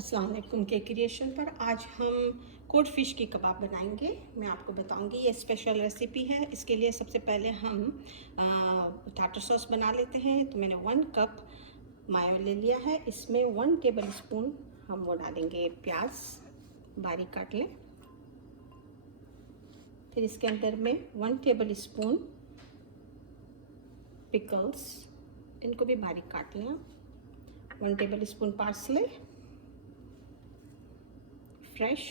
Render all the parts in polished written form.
अस्सलाम वालेकुम के क्रिएशन पर आज हम कोड फिश की कबाब बनाएंगे। मैं आपको बताऊंगी, ये स्पेशल रेसिपी है। इसके लिए सबसे पहले हम टाटर सॉस बना लेते हैं। तो मैंने 1 कप मायो ले लिया है। इसमें 1 टेबल स्पून हम वो डालेंगे प्याज, बारीक काट लें। फिर इसके अंदर में 1 टेबल स्पून पिकल्स, इनको भी बारीक काट लें। 1 टेबल स्पून पार्सले फ्रेश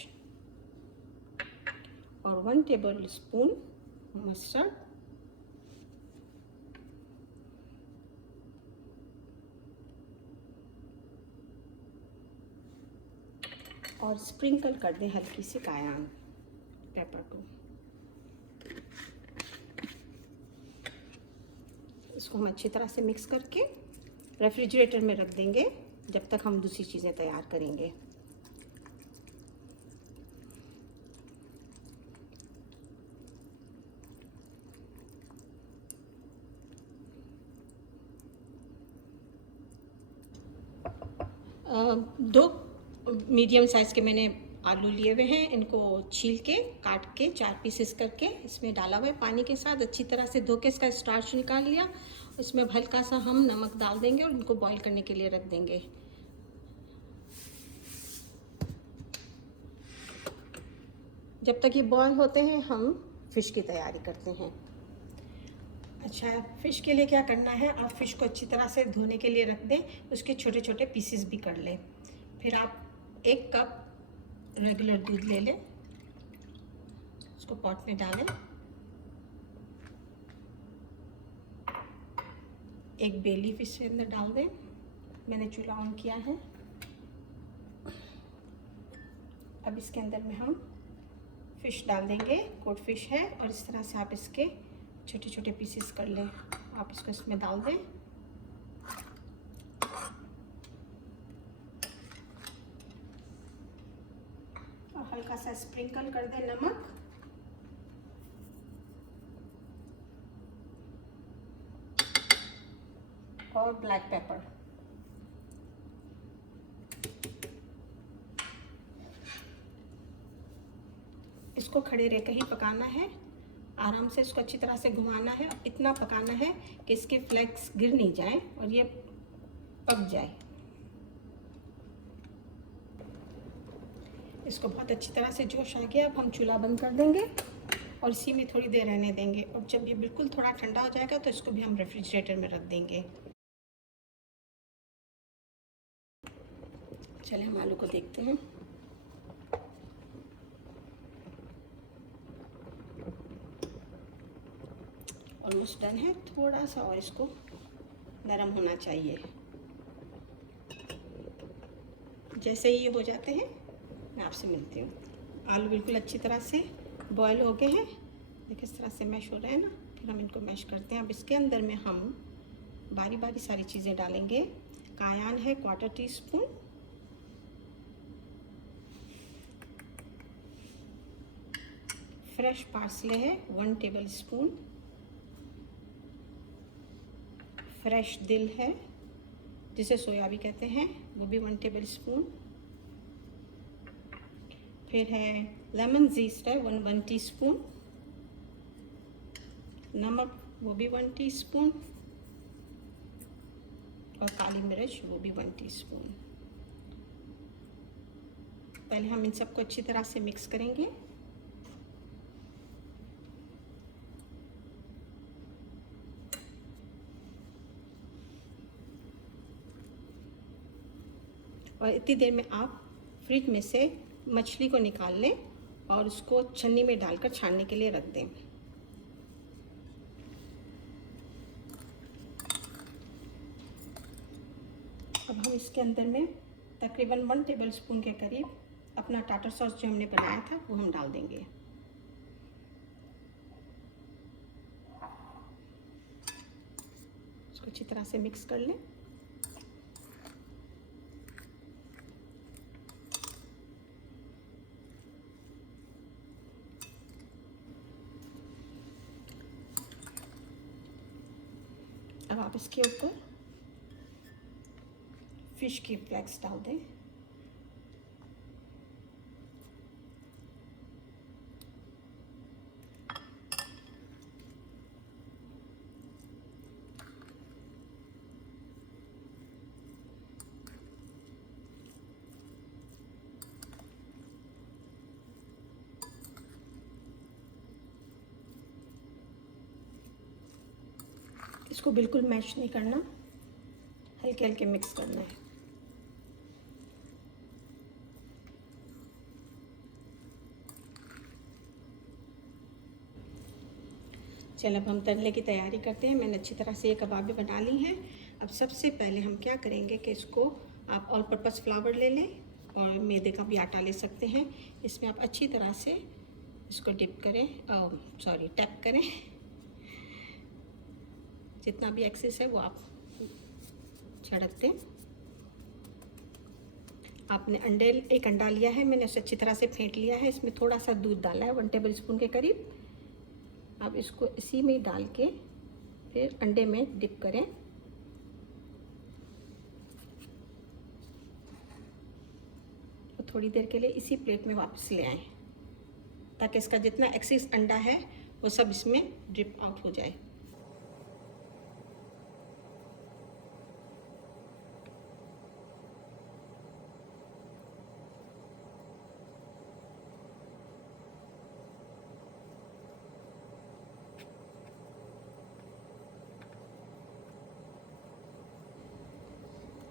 और 1 टेबल स्पून मस्टर्ड और स्प्रिंकल कर दें हल्की सी कायान पेपर को। इसको हम अच्छी तरह से मिक्स करके रेफ्रिजरेटर में रख देंगे जब तक हम दूसरी चीज़ें तैयार करेंगे। दो मीडियम साइज़ के मैंने आलू लिए हुए हैं। इनको छील के काट के 4 पीसेस करके इसमें डाला हुआ है। पानी के साथ अच्छी तरह से धो के इसका स्टार्च निकाल लिया। इसमें हल्का सा हम नमक डाल देंगे और इनको बॉईल करने के लिए रख देंगे। जब तक ये बॉईल होते हैं हम फ़िश की तैयारी करते हैं। अच्छा, फ़िश के लिए क्या करना है, आप फ़िश को अच्छी तरह से धोने के लिए रख दें, उसके छोटे छोटे पीसेस भी कर लें। फिर आप 1 कप रेगुलर दूध ले लें, उसको पॉट में डालें। 1 बे लीफ इसके अंदर डाल दें। मैंने चूल्हा ऑन किया है। अब इसके अंदर में हम फ़िश डाल देंगे। कोड फिश है और इस तरह से आप इसके छोटे छोटे पीसेस कर लें। आप इसको इसमें डाल दें। और हल्का सा स्प्रिंकल कर दें नमक। और ब्लैक पेपर। इसको खड़े रहकर ही पकाना है। आराम से इसको अच्छी तरह से घुमाना है। इतना पकाना है कि इसके फ्लेक्स गिर नहीं जाए और ये पक जाए। इसको बहुत अच्छी तरह से जोश आ गया। अब हम चूल्हा बंद कर देंगे और इसी में थोड़ी देर रहने देंगे। और जब ये बिल्कुल थोड़ा ठंडा हो जाएगा तो इसको भी हम रेफ्रिजरेटर में रख देंगे। चलिए हम आलू को देखते हैं। ऑलमोस्ट डन है। थोड़ा सा और इसको नरम होना चाहिए। जैसे ही ये हो जाते हैं मैं आपसे मिलती हूँ। आलू बिल्कुल अच्छी तरह से बॉयल हो गए हैं। देखिए इस तरह से मैश हो रहे हैं ना। फिर हम इनको मैश करते हैं। अब इसके अंदर में हम बारी बारी सारी चीज़ें डालेंगे। कायान है 1/4 टीस्पून, फ्रेश पार्सले है 1 टेबल स्पून, फ्रेश दिल है जिसे सोया भी कहते हैं, वो भी 1 टेबल स्पून। फिर है लेमन जीस्ट है 1 टीस्पून, नमक वो भी 1 टीस्पून और काली मिर्च वो भी 1 टीस्पून। पहले हम इन सबको अच्छी तरह से मिक्स करेंगे। और इतनी देर में आप फ्रिज में से मछली को निकाल लें और उसको छन्नी में डालकर छानने के लिए रख दें। अब हम इसके अंदर में तकरीबन 1 टेबल स्पून के करीब अपना टाटर सॉस जो हमने बनाया था वो हम डाल देंगे। इसको अच्छी तरह से मिक्स कर लें। अब आप इसके ऊपर फ़िश की फ्लेक्स डाल दें इसको बिल्कुल मैश नहीं करना, हल्के हल्के मिक्स करना है। चलो अब हम तलने की तैयारी करते हैं। मैंने अच्छी तरह से ये कबाबें बना ली हैं। अब सबसे पहले हम क्या करेंगे कि इसको आप ऑल पर्पज़ फ्लावर ले लें और मैदे का भी आटा ले सकते हैं। इसमें आप अच्छी तरह से इसको डिप करें, टैप करें। जितना भी एक्सेस है वो आप छिड़क दें। आपने एक अंडा लिया है, मैंने उसे अच्छी तरह से फेंट लिया है। इसमें थोड़ा सा दूध डाला है, 1 टेबल स्पून के करीब। आप इसको इसी में डाल के फिर अंडे में डिप करें। और थोड़ी देर के लिए इसी प्लेट में वापस ले आएं, ताकि इसका जितना एक्सेस अंडा है वो सब इसमें ड्रिप आउट हो जाए।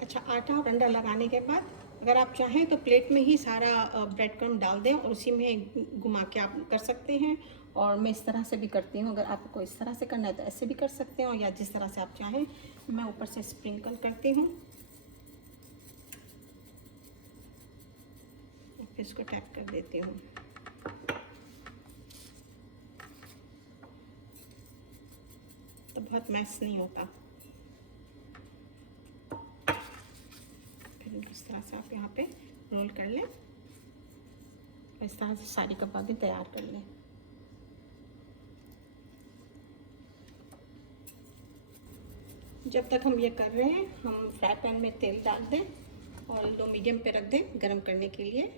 अच्छा, आटा और अंडा लगाने के बाद अगर आप चाहें तो प्लेट में ही सारा ब्रेड क्रम्ब डाल दें और उसी में घुमा के आप कर सकते हैं। और मैं इस तरह से भी करती हूँ। अगर आपको इस तरह से करना है तो ऐसे भी कर सकते हैं, और या जिस तरह से आप चाहें। मैं ऊपर से स्प्रिंकल करती हूँ, फिर इसको टैप कर देती हूँ। तो बहुत मैस नहीं होता। इस तरह से आप यहाँ पे रोल कर लें। इस तरह से सारी कबाबें तैयार कर लें। जब तक हम ये कर रहे हैं, हम फ्राई पैन में तेल डाल दें और लो मीडियम पे रख दें गरम करने के लिए।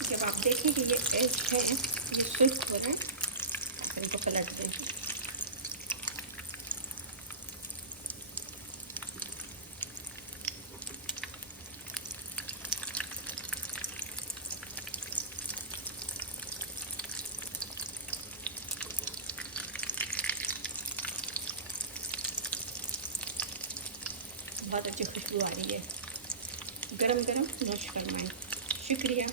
जब आप देखें कि ये एज है, ये स्विफ्ट हो रहा है, आप इनको पलट दें। बहुत अच्छी खुशबू आ रही है। गरम गरम नोश फरमाएं। शुक्रिया।